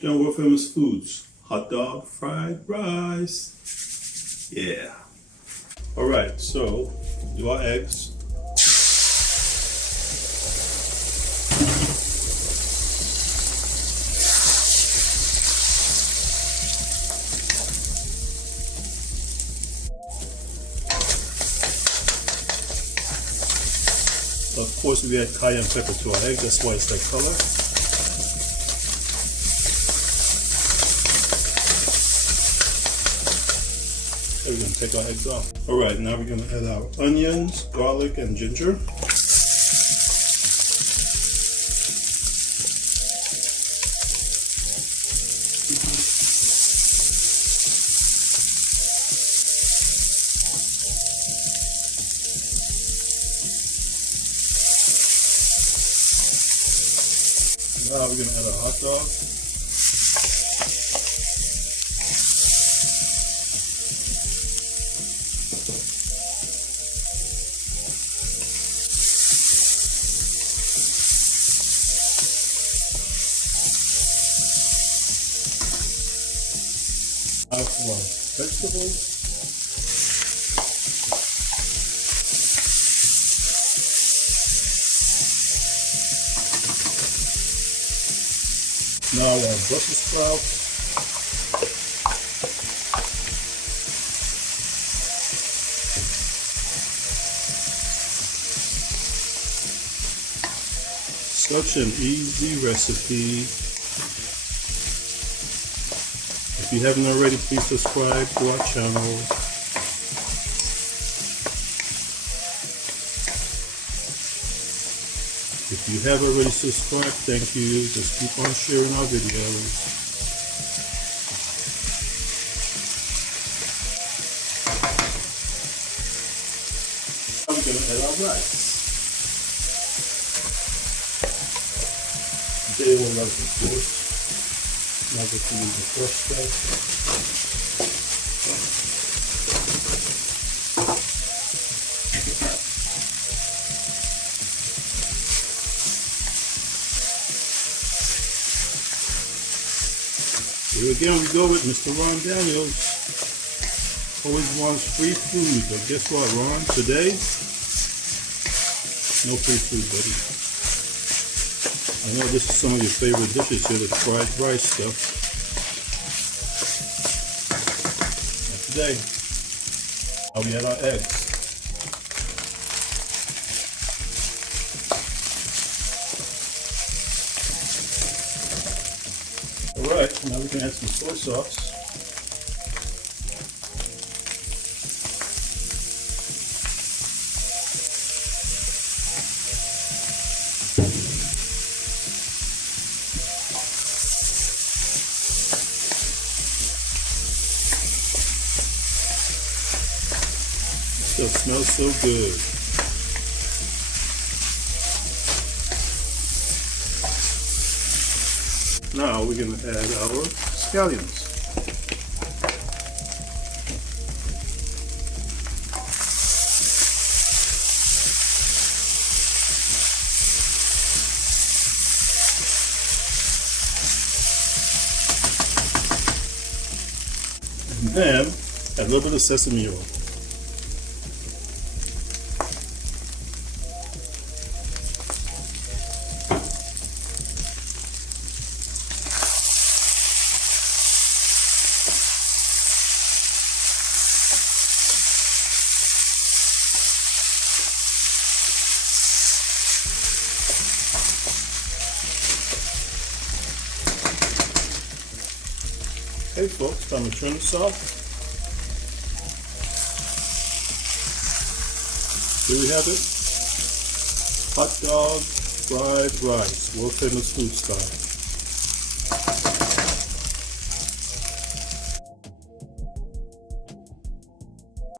Doing World Famous Foods, Hotdog Fried Rice. Yeah. Alright, so do our eggs. Of course, we add cayenne pepper to our egg, that's why it's that color. We're going to take our eggs off. Alright, now we're going to add our onions, garlic, and ginger. Now we're going to add our hot dog. Now for our vegetables. Now our Brussels sprouts. Such an easy recipe. If you haven't already, please subscribe to our channel. If you have already subscribed, thank you. Just keep on sharing our videos. I'm going to add our rice. Day one rice, of course. Now just to use the fresh stuff. Here again we go with Mr. Ron Daniels. Always wants free food, but guess what, Ron? Today, no free food, buddy. I know this is some of your favorite dishes here, the fried rice stuff. Not today. Now we add our eggs. Alright, now we can add some soy sauce. It smells so good. Now we're going to add our scallions. And then add a little bit of sesame oil. Okay folks, time to turn this off. Here we have it. Hotdog fried rice, World Famous Food style.